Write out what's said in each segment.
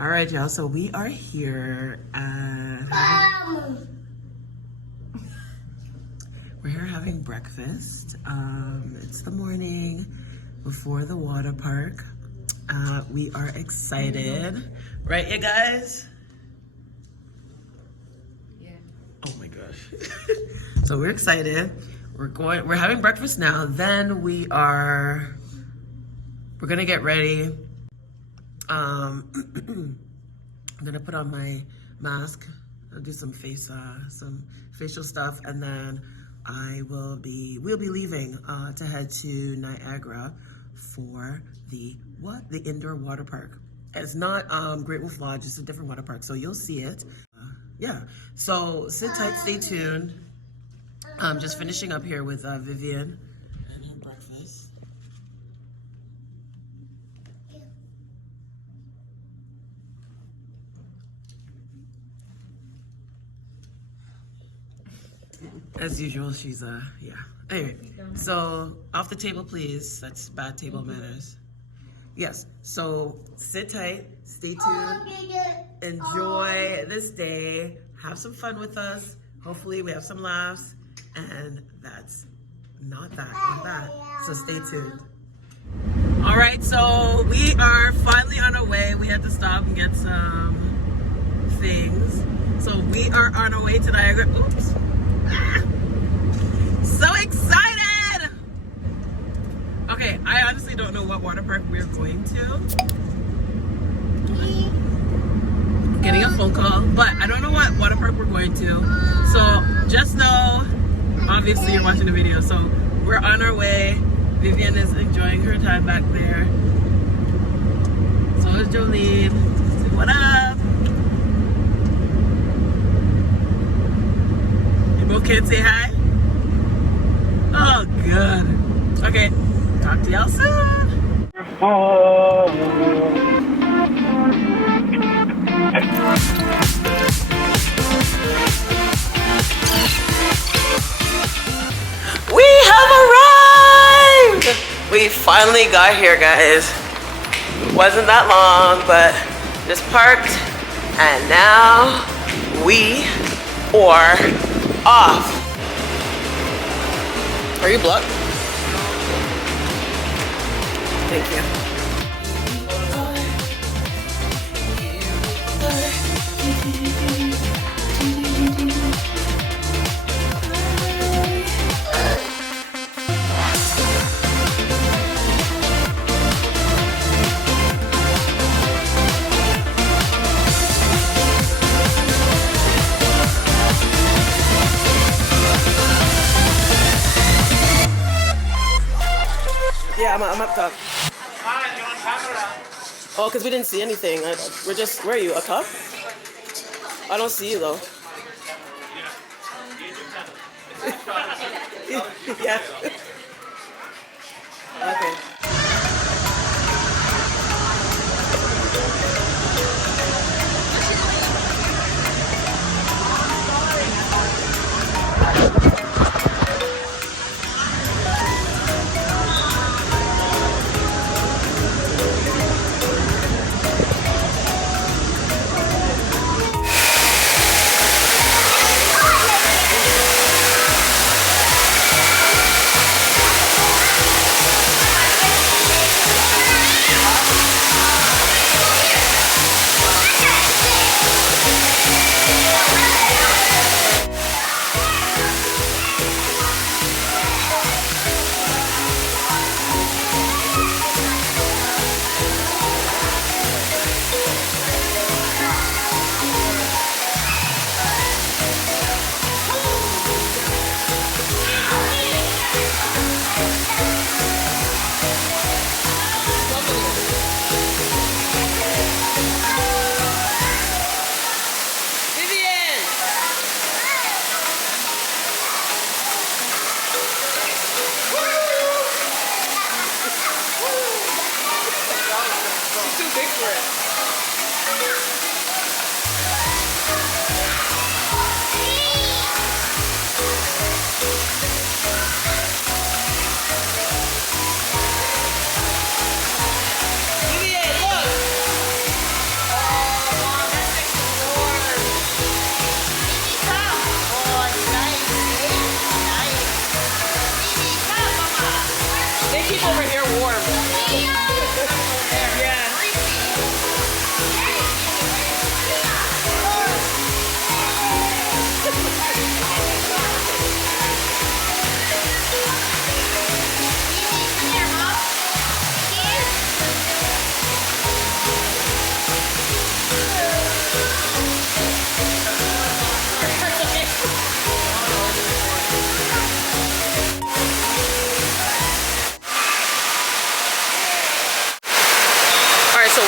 All right, y'all. So we are here. We're here having breakfast. It's the morning before the water park. We are excited, right, you guys? Yeah. Oh my gosh. So we're excited. We're having breakfast now. Then we're gonna get ready. I'm gonna put on my mask. I'll do some facial stuff, and then we'll be leaving to head to Niagara for the indoor water park. It's not Great Wolf Lodge, it's a different water park, so you'll see it. Yeah, so sit tight, stay tuned. I'm just finishing up here with Vivian and her breakfast. As usual, she's yeah. Anyway, so off the table, please. That's bad table manners. Yes, so sit tight, stay tuned, enjoy this day, have some fun with us. Hopefully we have some laughs, and that's not that. So stay tuned. All right, so we are finally on our way. We had to stop and get some things. So we are on our way to Niagara. Oops. So excited! Okay, I honestly don't know what water park we're going to. Getting a phone call, but I don't know what water park we're going to. So just know, obviously you're watching the video, so we're on our way. Vivian is enjoying her time back there. So is Jolene. Say what up? You both can't say hi? Oh, good. Okay, talk to y'all soon. We have arrived! We finally got here, guys. Wasn't that long, but just parked, and now we are off. Are you blocked? Thank you. Yeah, I'm up top. Oh, because we didn't see anything. Where are you? Up top? I don't see you though. Yeah. Okay.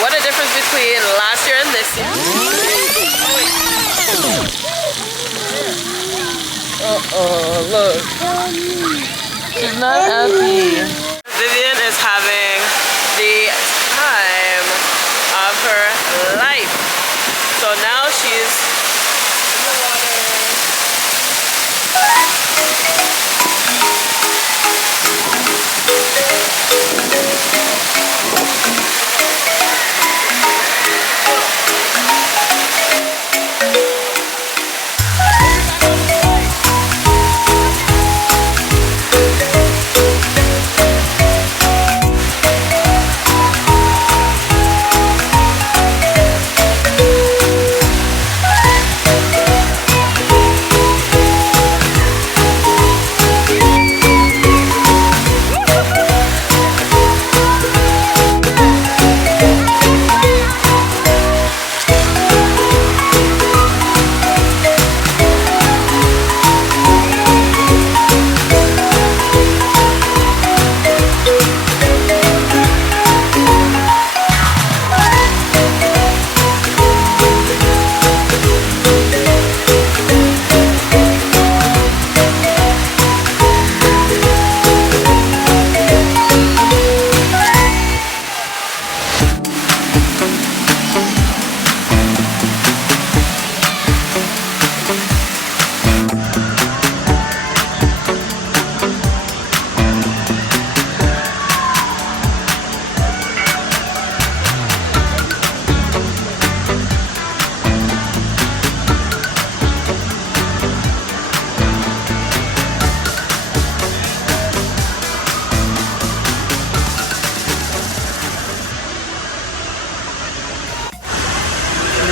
what a difference between last year and this year. Uh-oh, look. She's not happy. Vivian is having the time of her life. So now she's in the water.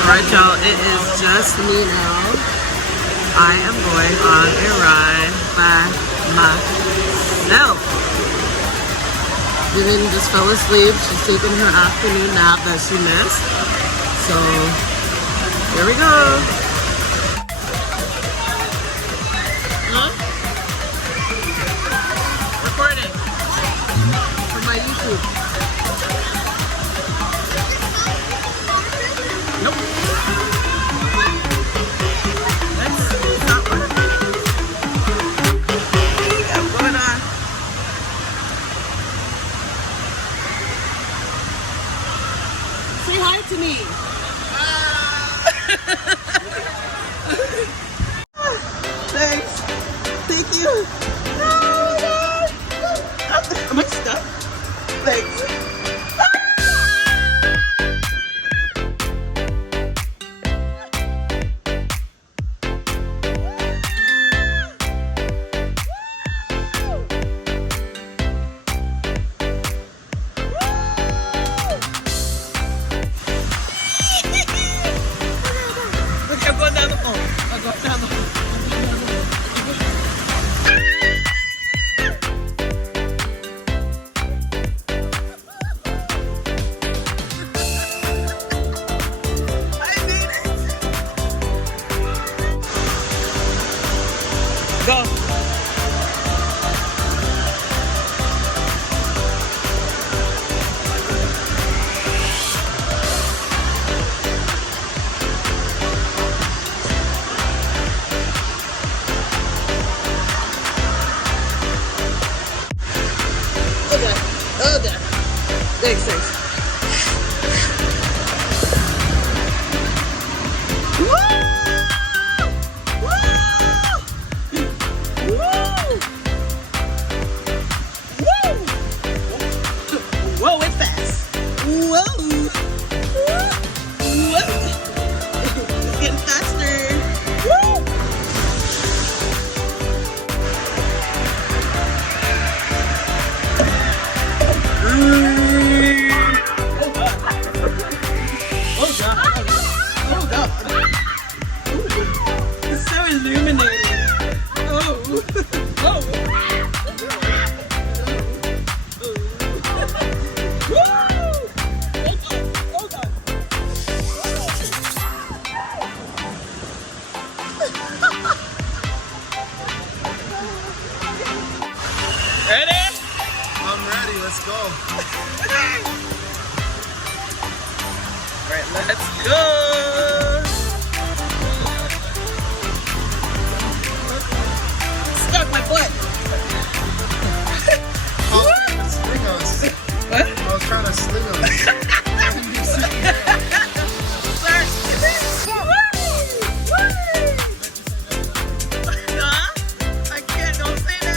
Alright y'all, it is just me now. I am going on a ride by myself. Vivian just fell asleep. She's taking her afternoon nap that she missed. So, here we go. Huh? Recording. For my YouTube. Nope. That's not working. What's going on? Say hi to me. Thanks. Thank you. Am I stuck? Thanks. I'm going down the pole. I'll go down the pole. Let's go. Stuck my butt. What? I was trying to sling us. I can't, don't say that.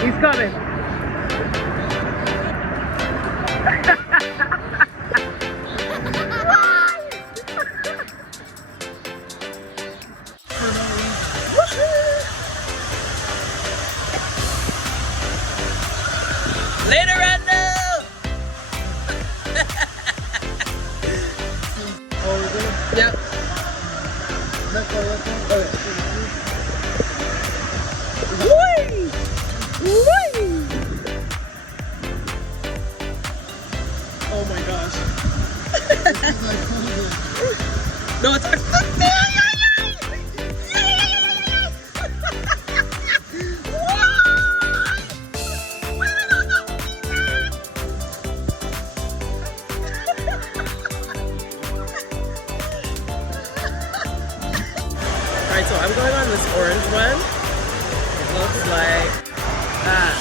He's coming. Later, Randall. Yep. Oh my gosh. No, it's Alright, so I'm going on this orange one. It looks like that.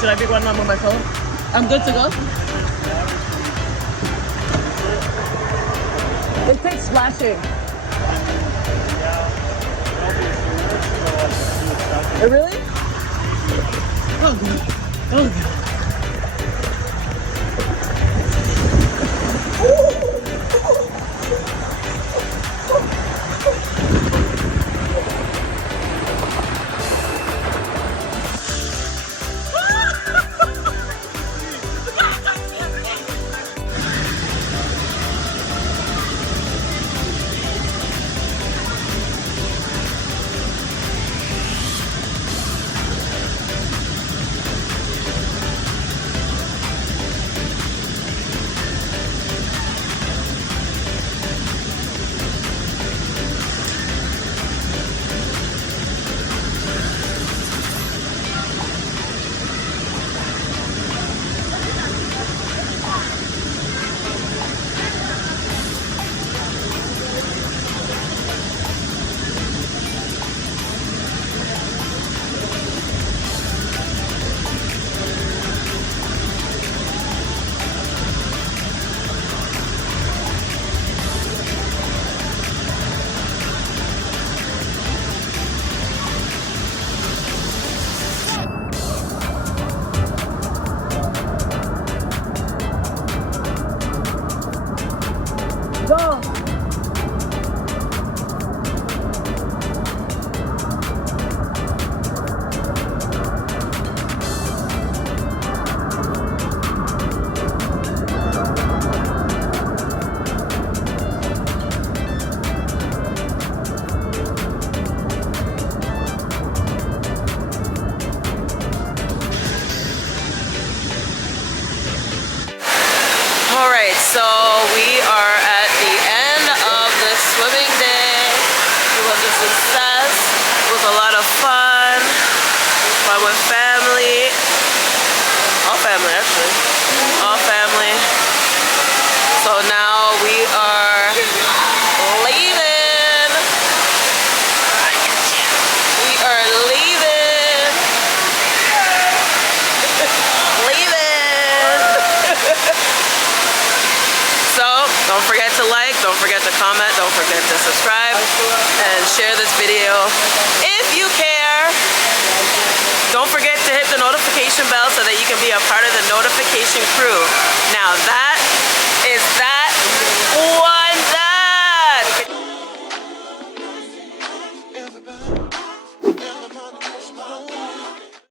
Should I pick one up on my phone? I'm good to go? It takes splashing. Oh, really? Oh, God. Oh, God. Go! Alright, so we are at the end of the swimming day. It was a success. It was a lot of fun. Fun with family. All family, actually. All family. So now we are leaving. We are leaving. So, don't forget to like, don't forget to comment, don't forget to subscribe, and share this video if you care. Don't forget to hit the notification bell so that you can be a part of the notification crew. Now that